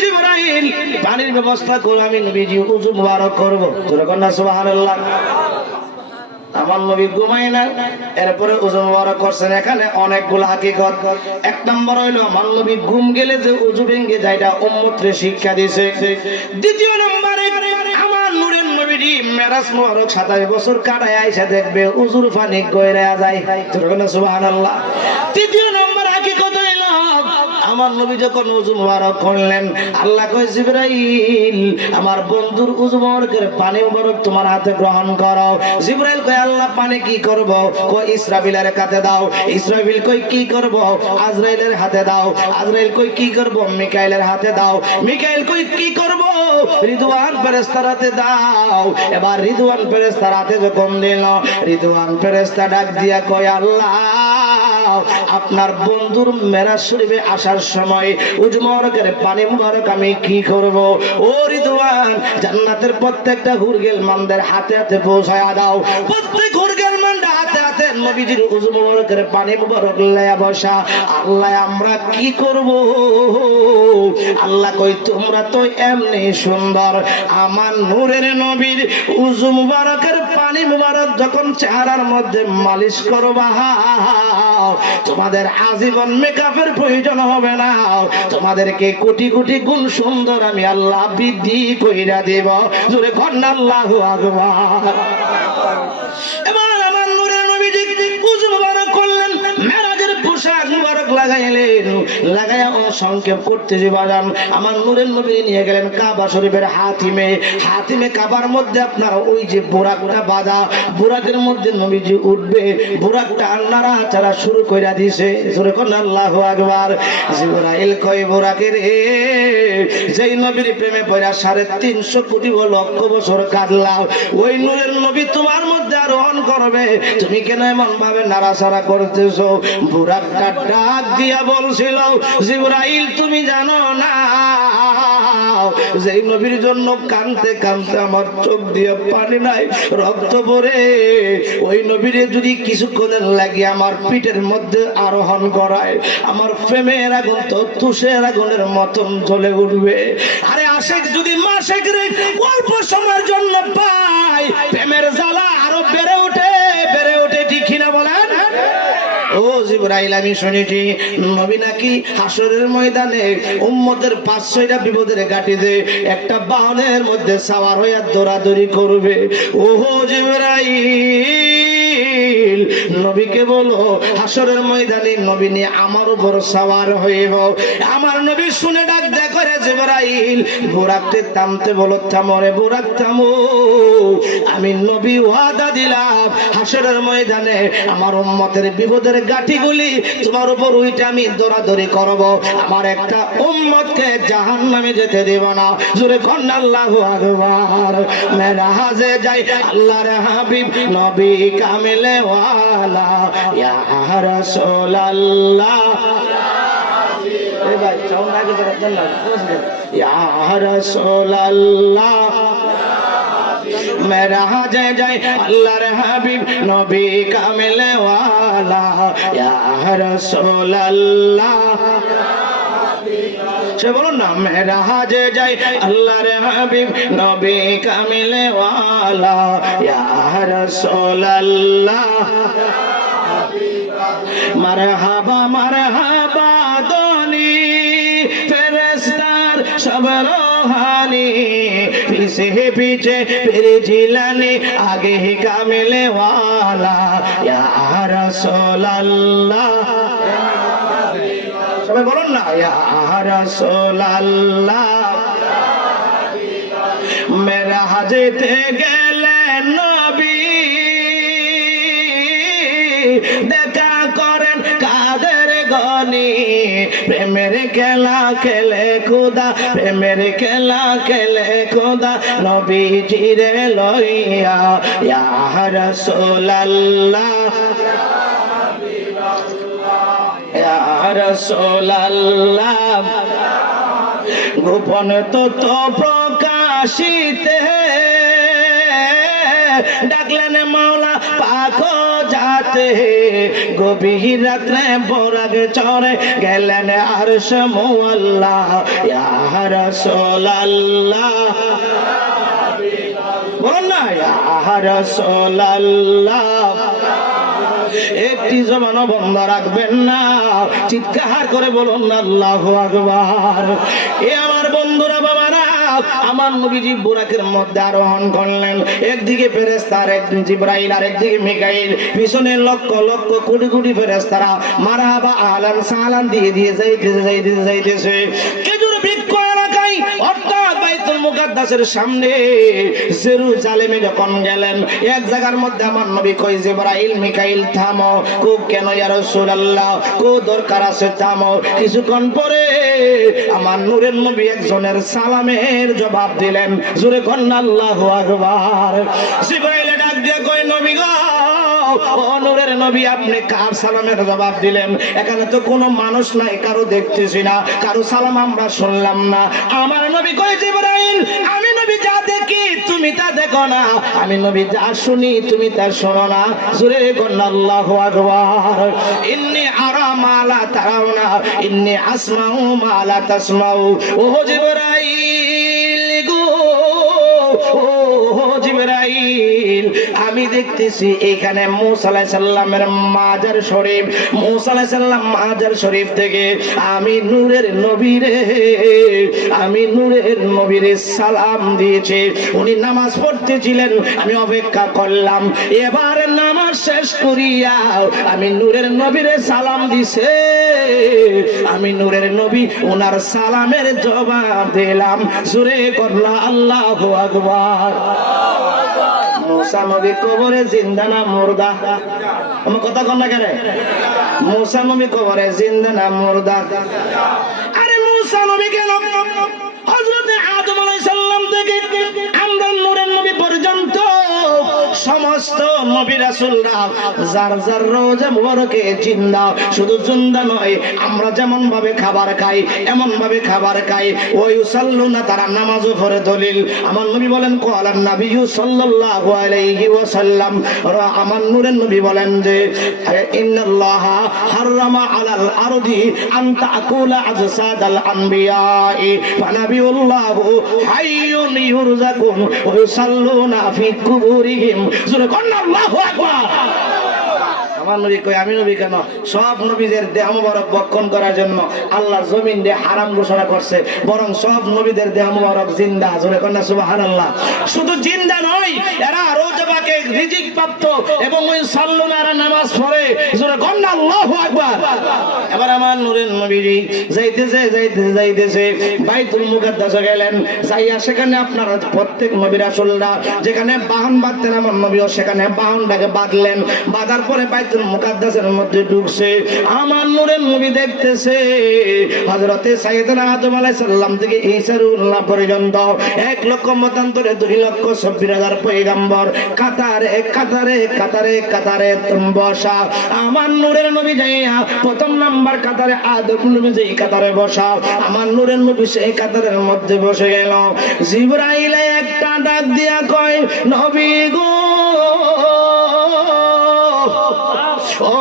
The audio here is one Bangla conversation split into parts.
জিবরাইল পানির ব্যবস্থা করো, আমি নবীজি ওযু মুবারক করব। যখন না সুবহানাল্লাহ। আমার নবী ঘুমায় না, এরপরে ওযু মুবারক করছেন। এখানে অনেকগুলো হাকিকত। এক নম্বর হইলো আমার নবী ঘুম গেলে যে ওযু ভেঙে যায়, এটা উম্মতরে শিক্ষা দিয়েছে। দ্বিতীয় নম্বরে আমার নূরের নবীজি মেরাজ মুবারক 27 বছর কাটায় আয়েশা দেখবে ওযুর পানি গয়রা যায়। সুবহানাল্লাহ। তৃতীয় নম্বর হাকিকত হইলো আমার নবী যখন ওযু মুবারক করলেন, আল্লাহ কয় জিবরাইল আমার বন্ধুর ওযু মুবারকের পানি মুবারক তোমার হাতে গ্রহণ করো। জিবরাইল কয় আল্লাহ পানি কি করব? কয় ইসরাফিলের হাতে দাও। ইসরাফিল কয় কি করব? আজরাইলের হাতে দাও। আজরাইল কয় কি করব? মিকাইলের হাতে দাও। মিকাইল কয় কি করব? রিদওয়ান ফেরেশতার হাতে দাও। এবার রিদওয়ান ফেরেশতার হাতে যখন দিল, রিদওয়ান ফেরেশতা ডাক দিয়া কয় আল্লাহ আপনার বন্ধুর মেরাজ শরীফে আসার সময় ওযু মুবারকের পানি মুবারক আমি কি করব? ও রিদওয়ান জান্নাতের প্রত্যেকটা হুরগেল মানদের হাতে হাতে পৌঁছায়া দাও। প্রত্যেক হুরগেল মানদের হাতে হাতে নবীজির ওযু মুবারকের পানি মুবারক লয়া বসা। আল্লাহ আমরা কি করব? আল্লাহ কই তোমরা তো এমনি সুন্দর, আমার নূরের নবীর ওযু মুবারকের পানি মুবারক যখন চেহারার মধ্যে মালিশ করবা তোমাদের আজীবন মেকআপের প্রয়োজন হবে না, তোমাদেরকে কোটি কোটি গুণ সুন্দর আমি আল্লাহ বৃদ্ধি কইরা দেব। জোরে করেন আল্লাহু আকবার। এবার আমার নূরের নবীজি ওযু মুবারক করলেন, মেরাজের পোশাক মুবারক লাগাইলেন, লাগায়া সংক্ষেপ করতে যে বাজান আমার নূরের নবী নিয়ে গেলেন কাবা শরীফের হাতিমে। হাতিমে কাবার মধ্যে আপনার ওই যে বুরাকটা বাঁধা, বুরাকের মধ্যে নবীজি উঠবে, বুরাকটা আল্লাহরা চারা শুরু কইরা দিয়েছে। জোরে কোন আল্লাহু আকবার। জিবরাইল কয় বুরাকের যেই নবীর প্রেমে পড়া 350 কোটি লক্ষ বছর কাটলাম, ওই নূরের নবী তোমার মধ্যে আরোহণ করবে, তুমি কেন এমন ভাবে নাড়াচাড়া করতেছো? বুরাকটা ডাক দিয়া বলছিল জিবরাইল তুমি জানো না যেই নবীর জন্য কানতে কানতে আমার চোখ দিয়ে পানি নাই রক্ত পড়ে, ওই নবীরে যদি কিছুক্ষণের লাগে আমার পিঠের মধ্যে আরোহণ করায়, আমার প্রেমের আগুন তো তুষের আগুনের মতন জ্বলে উঠবে। আরে আশেক যদি মাশেকরে অল্প সময়ের জন্য পায়, প্রেমের জ্বালা আরো বেড়ে ওঠে, বেড়ে ওঠে। ঠিক কিনা বলেন? ও জিবরাইল আমি শুনেছি নবী নাকি হাসরের ময়দানে উম্মতের 5-6টা বিপদের গাটিতে একটা বাহনের মধ্যে সাওয়ার হইয়া দৌড়াদৌড়ি করবে। ওহো জিবরাইল নবীকে বলো হাসরের ময়দানে নবী নিয়ে আমার উপর সাওয়ার হইব। আমার নবী শুনে ডাক দেখো রে জিবরাইল বুরাকতে থামতে বলো, থামো রে বুরাক থামো, আমি নবী ওয়াদা দিলাম হাসরের ময়দানে আমার উম্মতের বিপদের গাঠিগুলি তোমার উপর উইটা আমি দৌড়াদৌড়ি করব, আমার একটা উম্মতকে জাহান্নামে যেতে দেব না। জোরে কোন আল্লাহু আকবার। মেরাজে যাই আল্লাহর হাবিব নবী কামিলে ওয়ালা ইয়া রাসূলুল্লাহ। এ ভাই চাউন আগে ধরেন না, ইয়া রাসূলুল্লাহ। মেরাজে যাই আল্লাহর হাবিব নবী কামিলে ওয়ালা ইয়া রাসূলুল্লাহ। সে বলুন না মেরাজে যাই আল্লাহর হাবিব নবী কামিলে ওয়ালা ইয়া রাসূলুল্লাহ। মারহাবা মারহাবা দনি ফেরেশতার সব রোহানি, पीछे पीछे फिर जिलानी आगे ही कामिले वाला या रसूल अल्लाह। সবাই বলুন না ইয়া রাসূল আল্লাহ। মেরাজেতে গেলেন নবী দেখা করেন কাদের গনি, প্রেমের খেলা খেলে খোদা, প্রেমের খেলা খেলে খোদা নবীজিরে লইয়া ইয়া রাসূল আল্লাহ ইয়া রাসূল আল্লাহ। গোপন তত্ত্ব প্রকাশিতে ডাকলেন মাওলা পাক যাতে গভীর রাত্রে বোরাকে চড়ে গেলেন আরশ মুআল্লা ইয়া রাসূলুল্লাহ বলুন না ইয়া রাসূলুল্লাহ একটি জবানও বন্ধ রাখবেন না চিৎকার করে বলুন আল্লাহু আকবার এ আমার বন্ধুরা বাবারা আমার নবীজি বুরাকের মধ্যে আরোহণ করলেন একদিকে ফেরেশতা একদিকে জিবরাইল আর একদিকে মিকাইল পিছনে লক্ষ লক্ষ কোটি কোটি ফেরেশতারা মারহাবা আহলান সাহলান দিয়ে দিয়ে যাইতেছে খেজুর বৃক্ষ এলাকায় অর্থাৎ বাইতুল মুকাদ্দাসের সামনে জেরুজালেমে যখন গেলেন এক জায়গার মধ্যে আমার নবী কই জিবরাইল মিকাইল থামো খুব কেন ইয়া রাসূলুল্লাহ কো দরকার আছে থামো কিছুক্ষণ পরে আমার নূরের নবী একজনের সালামের জবাব দিলেন জোরে কোন আল্লাহু আকবার জিবরাইল ডাক দিয়ে কই নবী গো ও নূরের নবী আপনি কার সালামের জবাব দিলেন এখানে তো কোনো মানুষ নাই কারো দেখতেছি না কারো সালাম আমরা শুনলাম না আমার নবী কই জিবরাইল আমি নবী যা দেখি তুমি তা দেখো না আমি নবী যা শুনি তুমি তা শোনো না জোরে কোন আল্লাহু আকবার ইন্নী আরা মা লা তারাউনা ইন্নী আসমাউ মা লা তাসমাউ ও জিবরাইল গো ও জিবরাইল আমি দেখতেছি এখানে মুসা আলাইহিস সালামের মাজার শরীফ মুসা আলাইহিস সালাম মাজার শরীফ থেকে আমি নূরের নবীরে সালাম দিয়েছি উনি নামাজ পড়তেছিলেন আমি অপেক্ষা করলাম এবার নামাজ শেষ করিয়া আমি নূরের নবীরে সালাম দিছে আমি নূরের নবী ওনার সালামের জবাব দিলাম জোরে করলা আল্লাহু আকবার মুসা নবী কবরে জিন্দা না মুর্দা আমার কথা কোন না কেন মুসা নবী কবরে জিন্দা না মুর্দা আরে মুসা নবী কেন হযরত আদম আলাইহিস সালাম থেকে আমরা নূরের নবী পর্যন্ত সমস্ত নবী রাসূলরা যার যার রোজা মুবারকে জিন্দা শুধু জিন্দা নয় আমরা যেমন ভাবে খাবার খাই এমন ভাবে খাবার খাই ওই সাল্লুনা তারা নামাজও পড়ে দলিল আমার নবী বলেন কোয়ালান নবী সাল্লাল্লাহু আলাইহি ওয়াসাল্লাম আমার নূরের নবী বলেন যে ইন্নাল্লাহা হারামা আলাল আরদি আন তাকুলা আজসাদাল আনবিয়াই ফানাবিউল্লাহু হাইয়ুন ইউরযাকুন ওয়া ইউসাল্লুনা ফি কুবুরিহিম জোরে কোন আল্লাহু আকবার আমার নবী কই আমি নবী কেন সব নবীদের দেহ মুবারক ভক্ষণ করার জন্য আল্লাহ জমিন দিয়ে হারাম ঘোষণা করছে বরং সব নবীদের দেহ মুবারক জিন্দা জোরে কোন সুবহানাল্লাহ শুধু জিন্দা নয় এরা রোজা পাকে রিজিক প্রাপ্ত এবং ওই সাল্লুনারা নামাজ পড়ে জোরে কোন আল্লাহু আকবার এবার আমার নূরের নবীজি যাইতেছে বাইতুল মুকাদ্দাসে গেলেন যাইয়া সেখানে আপনারা প্রত্যেক নবী রাসূলরা যেখানে বাহন বাঁধতেন আমার নবীও সেখানে বাহনটাকে বাঁধলেন বাঁধার পরে বাইতুল মুকাদ্দাসের মধ্যে ঢুকছে আমার নূরের নবী দেখতেছে হযরতে সাইয়েদনা আদম আলাইহিস সালাম থেকে ঈসা রূহুল্লাহ পর্যন্ত 1 লক্ষ মতান্তরে 2 লক্ষ 26,000 পয়গম্বর কাতারে বসা আমার নূরের নবী যাইয়া প্রথম নাম্বার কাতারে আদম নবী যেই কাতারে বসা আমার নূরের নবী সেই কাতারের মধ্যে বসে গেল জিবরাইল একটা ডাক দিয়া কয় নবী গো ও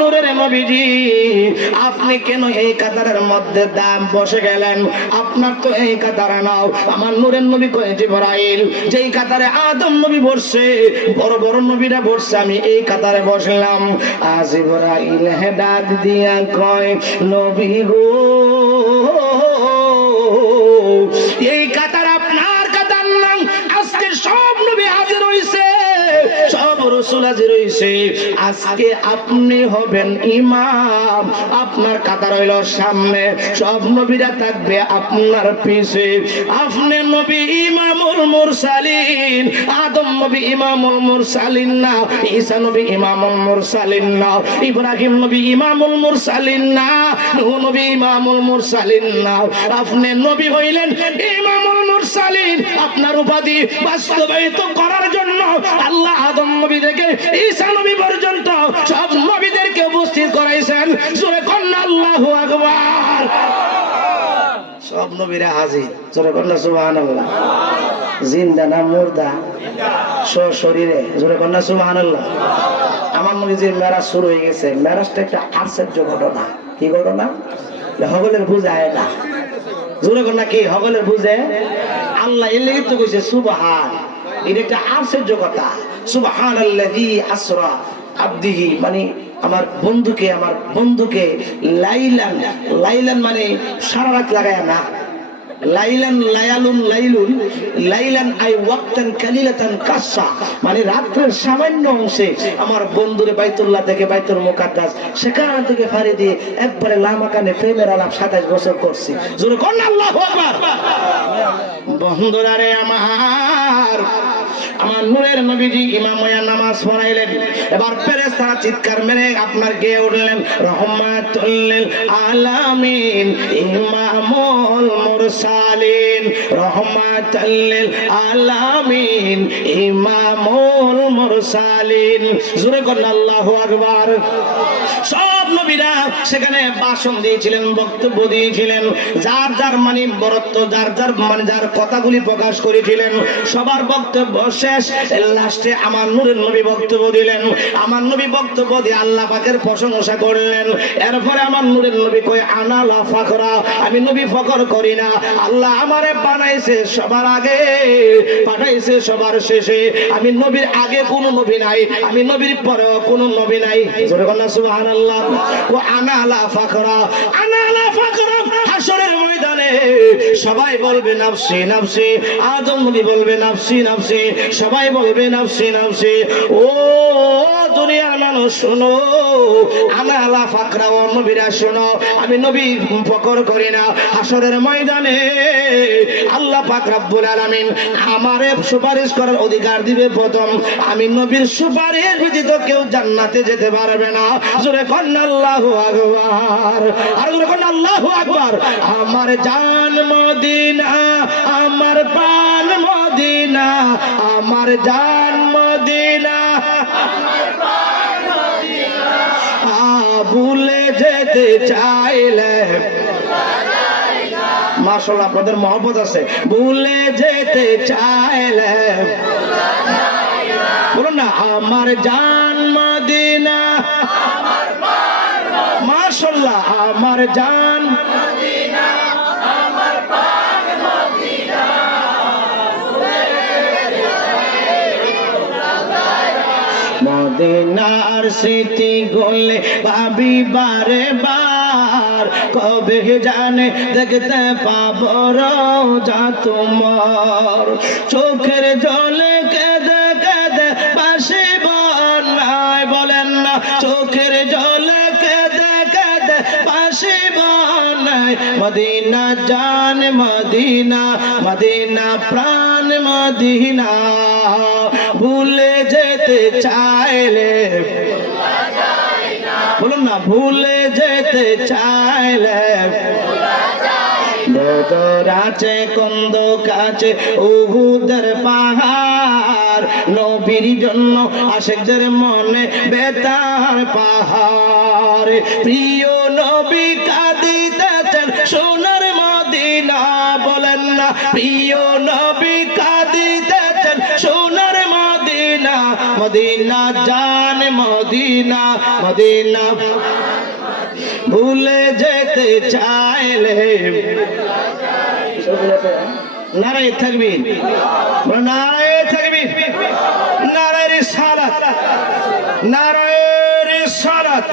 নূরের নবীজি আপনি কেন এই কাতারের মধ্যে দাম বসে গেলেন আপনার তো এই কাতারে নাও আমার নূরের নবী কয় জিবরাইল যেই কাতারে আদম নবী বসছে বড় বড় নবীরা বসছে আমি এই কাতারে বসলাম জিবরাইল ডাক দিয়া কয় নবী গো এই কাতার আপনার কাতার নাম আজকে সব নবী হাজির হইছে সব রাসূল হাজির হইছে আজকে আপনি হবেন ইমাম আপনার কাতার হইল সামনে সব নবীরা থাকবে আপনার পিছে আপনি নবী ইমামুল মুরসালিন আদম নবী ইমামুল মুরসালিন না ঈসা নবী ইমামুল মুরসালিন না ইব্রাহিম নবী ইমামুল মুরসালিন না নূহ নবী ইমামুল মুরসালিন না আপনি নবী হইলেন ইমামুল মুরসালিন আপনার উপাধি বাস্তবায়িত করার জন্য আল্লাহ আদম নবী থেকে ঈসা নবী পর্যন্ত সব নবীদেরকে উপস্থিত করাইছেন জোরে কন্না আল্লাহু আকবার সব নবীরা হাজির জোরে কন্না সুবহানাল্লাহ জিন্দা না মুর্দা শরীরে জোরে কন্না সুবহানাল্লাহ আমার নবী যে মেরাজ শুরু হয়ে গেছে, মেরাজটা একটা আশ্চর্য ঘটনা। কি ঘটনা? হগলের বুঝায় না, জোরে কর না, কি হগলের বুঝে আল্লাহ এর লেগে তো কইছে সুবহান। এটা একটা আশ্চর্য কথা। সুবহানাল্লাযী আসরা আবদিহি, মানে আমার বন্ধুকে লাইলান, লাইলান মানে সারা রাত লাগায় না, লাইলান লায়ালুন লাইলুন, লাইলান আই ওয়াক্তান কালিলাতান কাসা, মানে রাতের সামান্য অংশে আমার বন্ধুরে বাইতুল্লাহ থেকে বাইতুল মুকাদ্দাস সেখান থেকে ফাড়ি দিয়ে একবারে লামাকানে প্রেমের আলাপ 27 বছর করছি। জোরে কোন আল্লাহু আকবার। বন্ধুরা রে আমার নূরের নবীজি ইমাম হয়ে নামাজ পড়াইলেন। এবার ফেরেশতারা চিৎকার মেরে আপনার গেয়ে উঠলেন, রহমাতুল লিল আলামিন ইমামুল মুরসালিন, রহমাতুল লিল আলামিন ইমামুল মুরসালিন। জোরে কোন আল্লাহু আকবার। সব নবীরা সেখানে ভাষণ দিয়েছিলেন, বক্তব্য দিয়েছিলেন, যার যার মানে বরত্ব, যার যার মানে যার কথাগুলি প্রকাশ করেছিলেন, সবার বক্তব্য শেষ। লাস্টে আমার নূরের নবী বক্তব্য দিলেন। আমার নবী বক্তব্য দিয়ে আল্লাহ পাকের প্রশংসা করলেন। এরপরে আমার নূরের নবী কই আনা লা ফাখরা, আমি নবী ফখর করি না, আল্লাহ আমারে বানাইছে সবার আগে, পাঠাইছে সবার শেষে, আমি নবীর আগে কোনো নবী নাই, আমি নবীর পরেও কোনো নবী নাই। জোরে বলুন সুবহানাল্লাহ। ওয়া আনা লা ফাখরা, আনা লা ফাখরা। হাশরের ময়দানে সবাই বলবে নাফসি নাফসি, আদম নবী বলবে নাফসি নাফসি, সবাই বলবে নাফসি নাফসি। ও দুনিয়ার মানুষ শোনো, আনা লা ফাখরা, ও নবীরা শোনো, আমি নবী ফখর করি না। হাশরের ময়দানে আল্লাহ পাক রব্বুল আলামিন আমারে সুপারিশ করার অধিকার দিবে প্রথম। আমি নবীর সুপারিশ ব্যতীত কেউ জান্নাতে যেতে পারবে না। জোরে কোন আল্লাহু আকবার, আর জোরে কোন আল্লাহু আকবার। আমার জান মদিনা, আমার প্রাণ মদিনা, আমার জান মদিনা, আমার প্রাণ মদিনা, ভুলে যেতে চাইলে, মাশাআল্লাহ আপনাদের মহব্বত আছে, ভুলে যেতে চাইলে বলুন না আমার জান মদিনা, মাশাআল্লাহ আমার জান মদিনা, আমার প্রাণ মদিনা, মদিনার স্মৃতি গলে ভাবি বারে বার, কবে জানে দেখতে পাবো রওজা তোমার, চোখের জলে কেঁদে কেঁদে বাসিব নাই, বলেন না চোখের জলে কেঁদে কেঁদে বাসিব নাই। মদিনা জান মদিনা, মদিনা প্রাণ মদিনা, ভুলে যেতে চাইলে, বলুন না ভুলে যেতে চাইলে, বদর আছে কন্দক আছে উহুদের পাহাড়, নবীর জন্য আশিকদের মনে বেতার পাহাড়, প্রিয় নবী কাঁদিতেছেন সোনার মদিনা, বলেন না প্রিয় নবী কাঁদিতেছেন সোনার মদিনা, মদিনা জান মদিনা, মদিনা ভুলে যেতে চাইলে, নারায়ে তাকবীর, নারায়ে তাকবীর, নারায়ে রিসালাত, নারায়ে রিসালাত।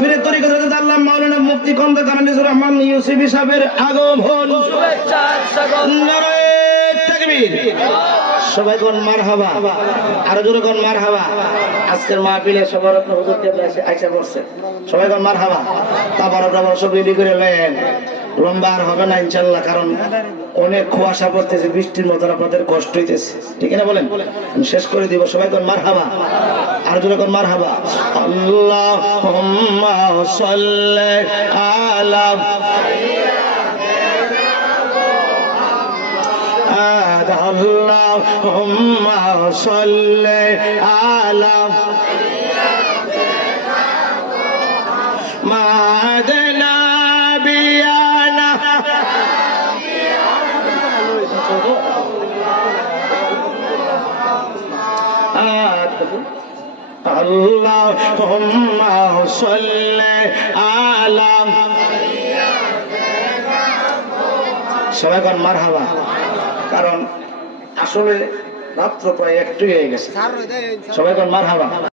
পীর তরিকত হযরত আল্লাহ মাওলানা মুফতি খন্দকার নিজামুর রহমান ইউসুফী সাহেবের আগমন, নারায়ে তাকবীর। সবাই কোন মারহাবা, আরো জোরে কোন মারহাবা। আজকের মাহফিলে সবার হুজুরকে আইসা করছে, সবাই কোন মারহাবা। তাবারক তাবারক সব রেডি করে নেন, লম্বা আর হবে না ইনশাআল্লাহ, কারণ অনেক কুয়াশা পড়তেছে, বৃষ্টির মতো আপনাদের কষ্ট হইতেছে, ঠিক না বলেন? আমি শেষ করে দিব, সবাই কোন মারহাবা, আর জোরে কোন মারহাবা। আল্লাহুম্মা সাল্লি আলা আল্লাহুম্মা সাল্লি আলা মাদনা বিয়ানা, আল্লাহুম্মা সাল্লি আলা, সবাই কোন মারহাবা। কারণ আসলে রাত্র প্রায় একটু হয়ে গেছে, সবাই কোন মারহাবা।